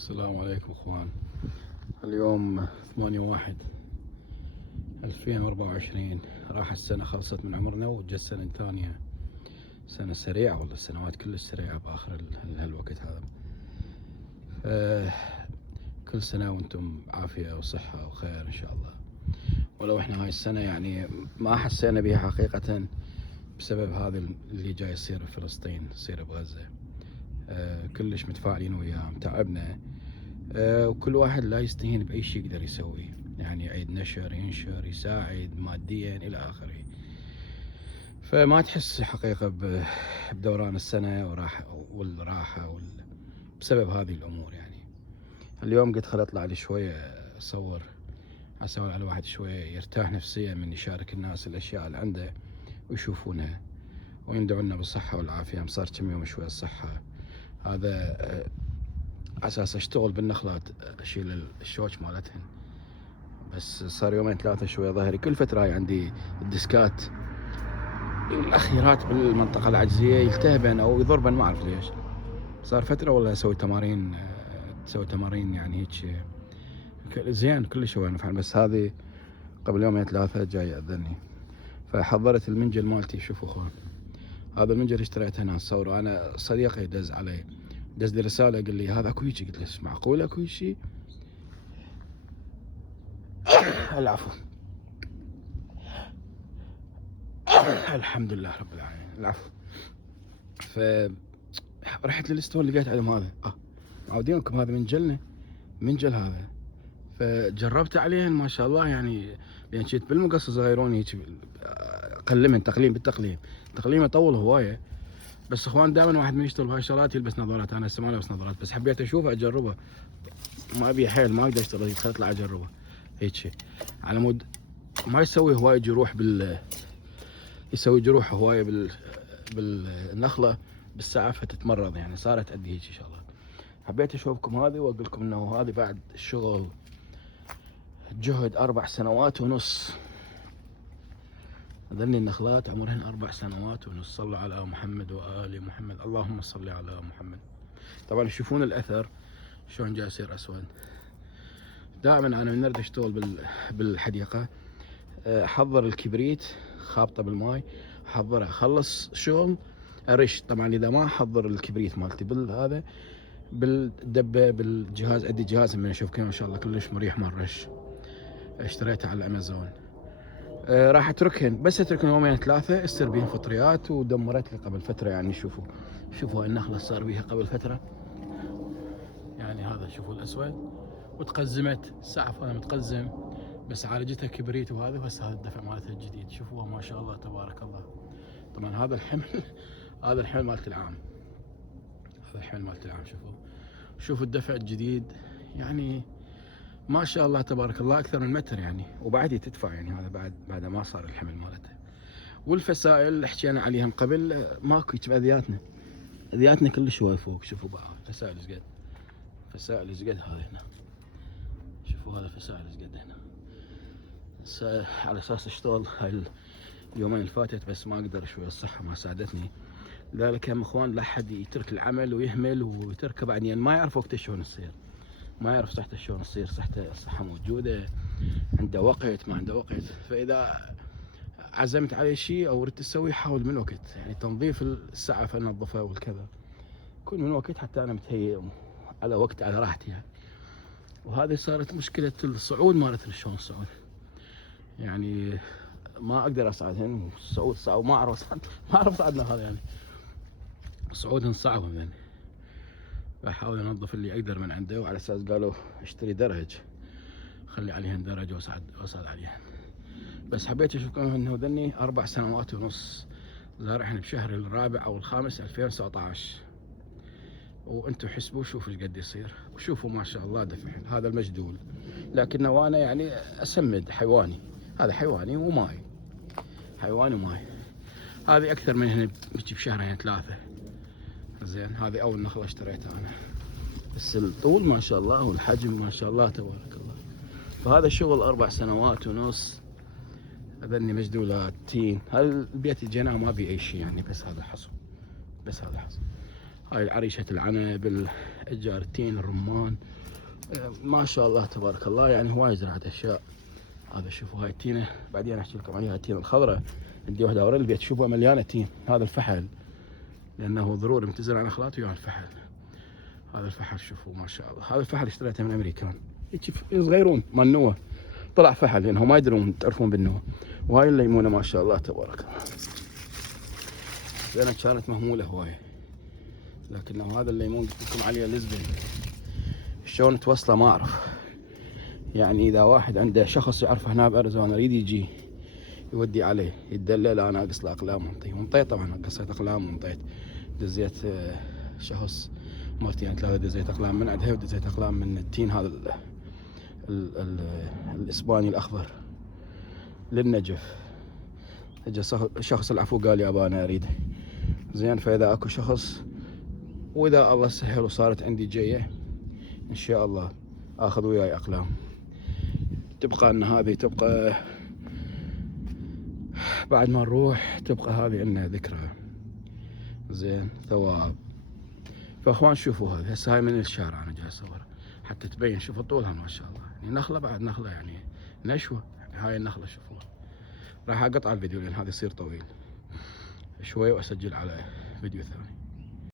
السلام عليكم اخوان. اليوم 8/1/2024. راح السنة خلصت من عمرنا وجت سنة ثانية. سنة سريعة والله، السنوات كلش سريعة بآخر هالوقت هذا. كل سنة وانتم بعافية وصحة وخير ان شاء الله. ولو احنا هاي السنة يعني ما حسينا بها حقيقة بسبب هذا اللي جاي يصير بفلسطين، يصير بغزة. كلش متفاعلين وياه، متعبنا. وكل واحد لا يستهين بأي شيء يقدر يسويه، يعني يعيد نشر، ينشر، يساعد ماديا إلى آخره. فما تحس حقيقة بدوران السنة والراحة بسبب هذه الأمور. يعني اليوم قلت خل أطلع لي شوية أصور، أسوي على الواحد شوية يرتاح نفسيا من يشارك الناس الأشياء اللي عنده ويشوفونها ويندعوا لنا بالصحة والعافية. صار كم يوم شوية الصحة هذا أساس أشتغل بالنخلات، أشيل الشوك مالتهن. بس صار يومين ثلاثة شوية ظهري كل فترة هاي عندي الديسكات الأخيرات بالمنطقة العجزية يلتهبن أو يضربن، ما أعرف ليش. صار فترة والله أسوي تمارين يعني هيك زين كلش هو نفعل. بس هذه قبل يومين ثلاثة جاي يأذني، فحضرت المنجل مالتي. شوفوا اخوان، هذا المنجل اشتريته هنا صوره. أنا صديقي دز لي رسالة قال لي هذا اكو هيك. قلت له معقول اكو شيء؟ العفو. الحمد لله رب العالمين. العفو. فرحت للستور لقيت عندهم هذا. معودينكم هذا منجل هذا. فجربت عليهن ما شاء الله، يعني لان شيت بالمقص صغيرون هيك اقلمهن تقليم يطول هوايه. بس اخوان دائما واحد من يشتغل بهاي الشغلات يلبس نظارات. انا هسه ما لابس نظارات، بس حبيت اشوفه اجربه. ما ابي حيل، ما اقدر اشتغل خل اطلع اجربه هيك على مود ما يسوي هواي جروح يسوي جروح هوايه بالنخله بالساعه فتتمرض. يعني صارت عندي هيك شغله. حبيت اشوفكم هذه واقول لكم انه هذه بعد الشغل جهد 4 سنوات ونص. ذني النخلات عمرهن 4 سنوات ونص. صلوا على محمد وآل محمد، اللهم صل على محمد. طبعا تشوفون الاثر شلون جاي يصير اسود. دائما انا من نرد اشتغل بالحديقه احضر الكبريت خابطه بالماي، احضره اخلص شغل ارش. طبعا اذا ما احضر الكبريت مالتي بالهذا بالدبه بالجهاز، عندي جهاز من اشوفكم ما شاء الله كلش مريح مال رش، اشتريته على الامازون. راح اتركهن، بس اتركهن يومين ثلاثه يصير بيهن فطريات. ودمرت لي قبل فتره، يعني شوفوا هاي النخله صار بيها قبل فتره. يعني هذا شوفوا الاسود وتقزمت السعف، انا متقزم بس عالجتها كبريت وهذا. بس هذا الدفع مالتها الجديد شوفوها ما شاء الله تبارك الله. طبعا هذا الحمل هذا الحمل مالت العام، شوفوا الدفع الجديد. يعني ما شاء الله تبارك الله اكثر من متر يعني، وبعد تدفع. يعني هذا بعد ما صار الحمل مالته. والفسائل اللي حكينا عليهم قبل ماكو اذياتنا كلش هواي فوق. شوفوا بقى فسائل زقد هذا هنا. شوفوا هذا فسائل زقد هنا. على اساس اشتغل هاي اليومين اللي فاتت، بس ما اقدر شوي الصحة ما ساعدتني. لذلك يا اخوان لا احد يترك العمل ويهمل ويتركه بعدين. يعني ما يعرف وقته شلون يصير، ما يعرف صحته شلون تصير. الصحة موجودة، عنده وقت ما عنده وقت. فاذا عزمت على شيء او ردت تسوي حاول من وقت. يعني تنظيف السعف انظفها والكذا كل من وقت حتى انا متهيئ على وقت على راحتي يعني. وهذه صارت مشكلة الصعود مالت شلون الصعود. يعني ما اقدر اصعدهن. الصعود صعب، ما اعرف صعدنا هذا يعني صعودهن صعبة. يعني بحاول انظف اللي اقدر من عنده، وعلى اساس قالوا اشتري درج خلي عليهن درج واصعد عليهن. بس حبيت اشوفكم انه ذني 4 سنوات ونص زارعهن بشهر الرابع او الخامس 2019. وانتم حسبوا شوفوا ايش قد يصير، وشوفوا ما شاء الله دفعهن. هذا المجدول، لكنه انا يعني اسمد حيواني. هذا حيواني وماي. هذه اكثر من هنا بيجي بشهرين 3. زين هذه اول نخله اشتريتها انا، بس الطول ما شاء الله والحجم ما شاء الله تبارك الله. فهذا شغل 4 سنوات ونص. هذني مجدولات تين. هذا البيت الجناه ما بي اي شيء يعني، بس هذا حصو. هاي عريشة العنب اشجار التين، الرمان، ما شاء الله تبارك الله. يعني هواي زرعت اشياء. هذا شوفوا هاي التينه، بعدين احكي لكم عليها. التينه الخضراء عندي واحده ورا البيت، شوفوها مليانه تين. هذا الفحل لانه ضروري متزرع نخلات ويا الفحل. هذا الفحل شوفوا ما شاء الله. هذا الفحل اشتريته من امريكان، هيك صغيرون مال نوى، طلع فحل لانه ما يدرون، تعرفون بالنوى. وهاي الليمونه ما شاء الله تبارك الله، لأنها كانت مهموله هوايه. لكنه هذا الليمون قلت لكم عليه لزبن، شلون توصله ما اعرف. يعني اذا واحد عنده شخص يعرفه هنا باريزونا يريد يجي يودي عليه يدلل، انا اقص له اقلام وانطيت. طبعا قصيت اقلام وانطيت. دزيت شخص مرتين ثلاثه، دزيت اقلام من عندها ودزيت اقلام من التين هذا الاسباني الاخضر للنجف. اجى شخص العفو قال يابا انا اريد زين. فاذا اكو شخص، واذا الله سهل وصارت عندي جايه ان شاء الله اخذ وياي اقلام. تبقى ان هذه تبقى بعد ما نروح، تبقى هذه انها ذكرى زين، ثواب. فاخوان شوفوا هذه هسه هاي من الشارع انا جاي اصور حتى تبين. شوفوا طولها ما شاء الله، يعني نخله بعد نخله، يعني نشوه. هاي النخله شوفوا. راح اقطع الفيديو لان هذا يصير طويل شوي واسجل على فيديو ثاني.